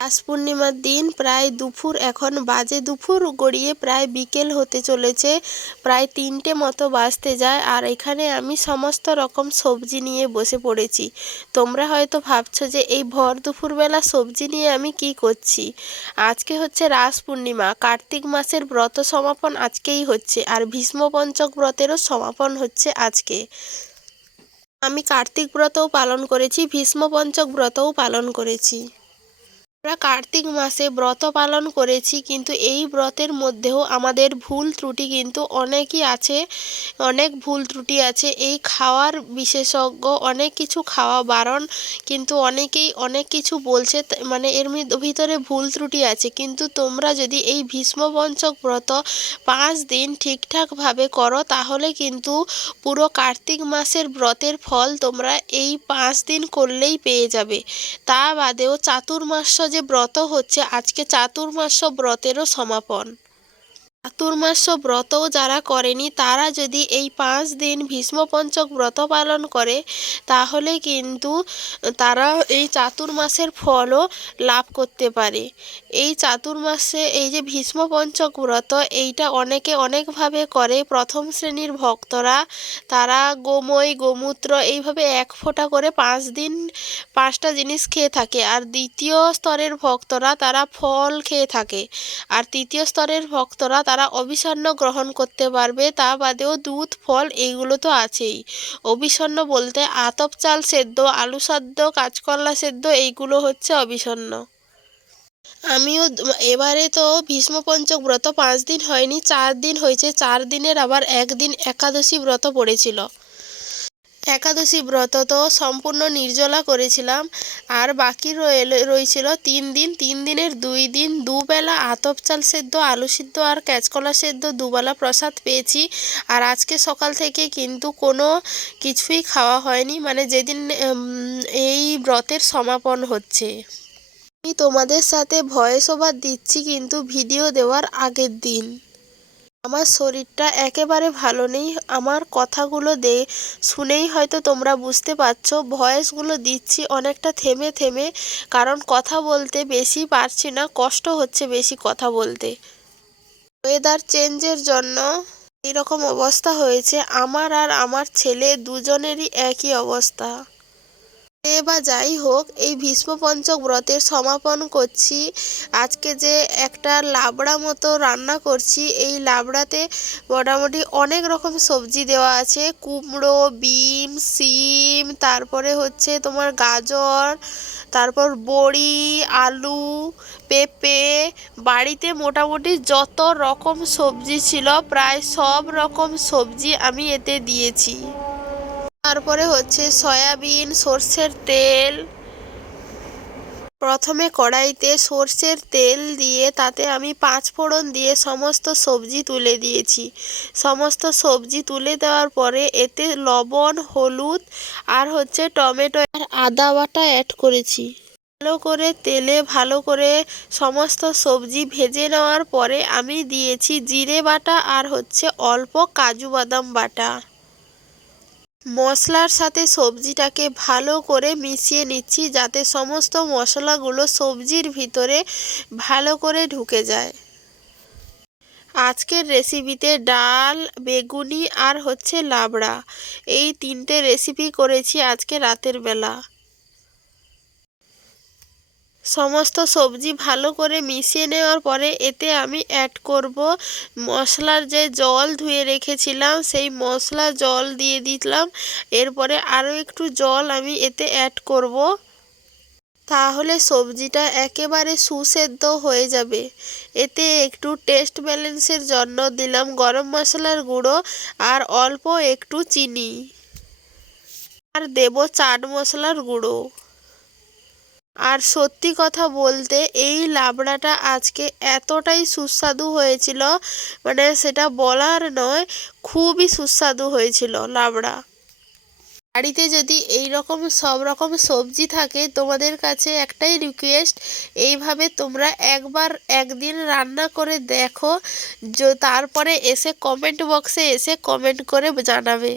রাস পূর্ণিমার দিন, প্রায় দুপুর, এখন বাজে দুপুর, গড়িয়ে প্রায় বিকেল হতে চলেছে, প্রায় তিনটে মতো বাজতে যায়, আর এখানে আমি সমস্ত রকম সবজি নিয়ে বসে পড়েছি। তোমরা হয়তো ভাবছ যে এই ভর দুপুরবেলা সবজি নিয়ে আমি কি করছি? আজকে হচ্ছে রাস পূর্ণিমা, কার্তিক মাসের ব্রত সমাপন আজকেই হচ্ছে, আর ভীষ্ম পঞ্চক ব্রতেরও সমাপন হচ্ছে আজকে। আমি কার্তিক ব্রতও পালন করেছি ভীষ্ম পঞ্চক ব্রতও পালন করেছি। আমরা কার্তিক মাসে ব্রত পালন করেছি, কিন্তু এই ব্রতের মধ্যেও আমাদের ভুল ত্রুটি কিন্তু অনেকই আছে, অনেক ভুল ত্রুটি আছে। এই খাওয়ার বিশেষজ্ঞ অনেক কিছু খাওয়া বারণ কিন্তু অনেকেই অনেক কিছু বলছে মানে এর ভিতরে ভুল ত্রুটি আছে। কিন্তু তোমরা যদি এই ভীষ্ম পঞ্চক ব্রত পাঁচ দিন ঠিকঠাকভাবে করো, তাহলে কিন্তু পুরো কার্তিক মাসের ব্রতের ফল তোমরা এই পাঁচ দিন করলেই পেয়ে যাবে। তা বাদেও চাতুর্মাস্য যে ব্রত হচ্ছে আজকে চাতুর্মাস্য ব্রতেরও সমাপন। চাতুর্মাস্য ব্রতও যারা করেনি, তারা যদি এই পাঁচ দিন ভীষ্ম পঞ্চক ব্রত পালন করে, তাহলে কিন্তু তারা এই চাতুর্মাসের ফলও লাভ করতে পারে। এই চাতুর্মাসে এই যে ভীষ্ম পঞ্চক ব্রত, এইটা অনেকে অনেকভাবে করে। প্রথম শ্রেণির ভক্তরা তারা গোময়, গোমূত্র এইভাবে এক ফোঁটা করে পাঁচ দিন পাঁচটা জিনিস খেয়ে থাকে। আর দ্বিতীয় স্তরের ভক্তরা তারা ফল খেয়ে থাকে। আর তৃতীয় স্তরের ভক্তরা তারা অবিষণ্ণ গ্রহণ করতে পারবে, তা বাদেও দুধ, ফল এইগুলো তো আছেই। অবিষণ্ণ বলতে আতপ চাল সেদ্ধ, আলু সেদ্ধ কাঁচকলা সেদ্ধ, এইগুলো হচ্ছে অবিষণ্ণ আমিও এবারে তো ভীষ্ম পঞ্চক ব্রত পাঁচ দিন হয়নি, চার দিন হয়েছে, চার দিনের আবার একদিন একাদশী ব্রত পড়েছিল। একাদশী ব্রত তো সম্পূর্ণ নির্জলা করেছিলাম। আর বাকি রয়ে রয়েছিল তিন দিন। তিন দিনের দুই দিন দুবেলা আতপ চাল সেদ্ধ, আলু সিদ্ধ আর কাঁচকলা সেদ্ধ দুবেলা প্রসাদ পেয়েছি। আর আজকে সকাল থেকে কিন্তু কোনো কিছুই খাওয়া হয়নি। মানে যেদিন এই ব্রতের সমাপন হচ্ছে। আমি তোমাদের সাথে ভয়েস ওভার দিচ্ছি কিন্তু ভিডিও দেওয়ার আগের দিন। আমার শরীরটা একেবারে ভালো নেই। আমার কথাগুলো দে, শুনেই হয়তো তোমরা বুঝতে পারছ। ভয়েসগুলো দিচ্ছি অনেকটা থেমে থেমে, কারণ কথা বলতে বেশি পারছি না, কষ্ট হচ্ছে বেশি কথা বলতে। ওয়েদার চেঞ্জের জন্য এরকম অবস্থা হয়েছে। আমার আর আমার ছেলে দুজনেরই একই অবস্থা। এ বা যাই হোক, এই ভীষ্ম পঞ্চক ব্রতের সমাপন করছি। আজকে যে একটা লাবড়া মতো রান্না করছি, এই লাবড়াতে মোটামুটি অনেক রকম সবজি দেওয়া আছে। কুমড়ো, বিম, সিম, তারপরে হচ্ছে তোমার গাজর, তারপর বড়ি, আলু, পেঁপে। বাড়িতে মোটামুটি যত রকম সবজি ছিল, প্রায় সব রকম সবজি আমি এতে দিয়েছি। তারপরে হচ্ছে সয়াবিন, সর্ষের তেল। প্রথমে কড়াইতে সর্ষের তেল দিয়ে তাতে আমি পাঁচ ফোড়ন দিয়ে সমস্ত সবজি তুলে দিয়েছি। সমস্ত সবজি তুলে দেওয়ার পরে এতে লবণ, হলুদ আর হচ্ছে টমেটো আর আদা বাটা অ্যাড করেছি। ভালো করে তেলে ভালো করে সমস্ত সবজি ভেজে নেওয়ার পরে আমি দিয়েছি জিরে বাটা আর হচ্ছে অল্প কাজু বাদাম বাটা। মশলার সাথে সবজিটাকে ভালো করে মিশিয়ে নিচ্ছি যাতে সমস্ত মশলাগুলো সবজির ভিতরে ভালো করে ঢুকে যায়। আজকের রেসিপিতে ডাল, বেগুনি আর হচ্ছে লাবড়া। এই তিনটে রেসিপি করেছি আজকে রাতের বেলা। সমস্ত সবজি ভালো করে মিশিয়ে নেওয়ার পরে এতে আমি অ্যাড করব মশলার যে জল ধুয়ে রেখেছিলাম, সেই মশলা জল দিয়ে দিলাম। এরপরে আরও একটু জল আমি এতে অ্যাড করব। তাহলে সবজিটা একেবারে সুসেদ্ধ হয়ে যাবে। এতে একটু টেস্ট ব্যালেন্সের জন্য দিলাম গরম মশলার গুঁড়ো আর অল্প একটু চিনি। আর দেব চাট মশলার গুঁড়ো। আর সত্যি কথা বলতে এই লাবড়াটা আজকে এতটাই সুস্বাদু হয়েছিল মানে সেটা বলার নয়, খুবই সুস্বাদু হয়েছিল লাবড়া। বাড়িতে যদি এই রকম সব রকম সবজি থাকে, তোমাদের কাছে একটাই রিকোয়েস্ট এইভাবে তোমরা একবার একদিন রান্না করে দেখো তারপরে এসে কমেন্ট বক্সে এসে কমেন্ট করে জানাবে।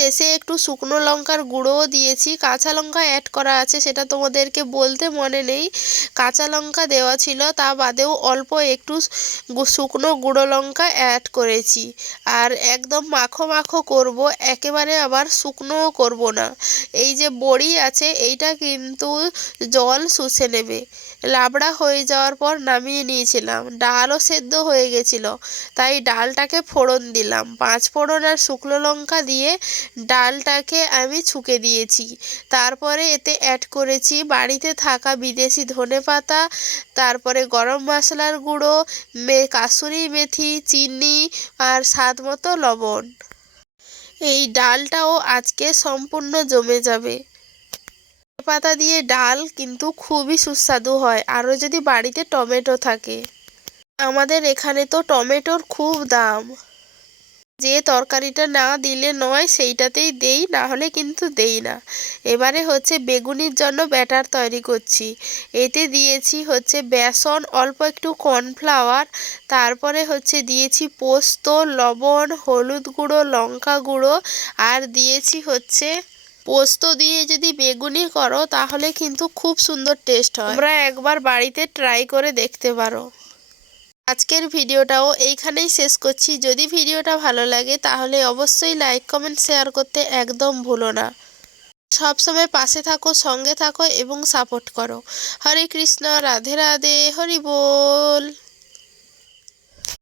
শেষে একটু শুকনো লঙ্কার গুঁড়োও দিয়েছি। কাঁচা লঙ্কা অ্যাড করা আছে, সেটা তোমাদেরকে বলতে মনে নেই। কাঁচা লঙ্কা দেওয়া ছিল, তা বাদেও অল্প একটু শুকনো গুঁড়ো লঙ্কা অ্যাড করেছি। আর একদম মাখো মাখো করব, একেবারে আবার শুকনোও করব না। এই যে বড়ি আছে, এইটা কিন্তু জল শুষে নেবে। লাবড়া হয়ে যাওয়ার পর নামিয়ে নিয়েছিলাম। ডালও সেদ্ধ হয়ে গেছিল, তাই ডালটাকে ফোড়ন দিলাম। পাঁচ ফোড়ন আর শুকনো লঙ্কা দিয়ে ডালটাকে আমি ছুঁকে দিয়েছি। তারপরে এতে অ্যাড করেছি বাড়িতে থাকা বিদেশি ধনেপাতা তারপরে গরম মশলার গুঁড়ো, মে, কাসুরি মেথি, চিনি আর স্বাদ মতো লবণ। এই ডালটাও আজকে সম্পূর্ণ জমে যাবে। পাতা দিয়ে ডাল কিন্তু খুবই সুস্বাদু হয়, আরও যদি বাড়িতে টমেটো থাকে। আমাদের এখানে তো টমেটোর খুব দাম। যে তরকারিটা না দিলে নয়, সেইটাতেই দেই, না হলে কিন্তু দেই না। এবারে হচ্ছে বেগুনির জন্য ব্যাটার তৈরি করছি। এতে দিয়েছি হচ্ছে বেসন, অল্প একটু কর্নফ্লাওয়ার, তারপরে হচ্ছে দিয়েছি পোস্ত, লবণ, হলুদ গুঁড়ো, লঙ্কা গুঁড়ো, আর দিয়েছি হচ্ছে পোস্ত দিয়ে যদি বেগুনি করো, তাহলে কিন্তু খুব সুন্দর টেস্ট হয়। তোমরা একবার বাড়িতে ট্রাই করে দেখতে পারো। আজকের ভিডিওটাও এইখানেই শেষ করছি। যদি ভিডিওটা ভালো লাগে তাহলে অবশ্যই লাইক, কমেন্ট, শেয়ার করতে একদম ভুলো না। সবসময় পাশে থাকো, সঙ্গে থাকো এবং সাপোর্ট করো। হরে কৃষ্ণ, রাধে রাধে, হরি বল।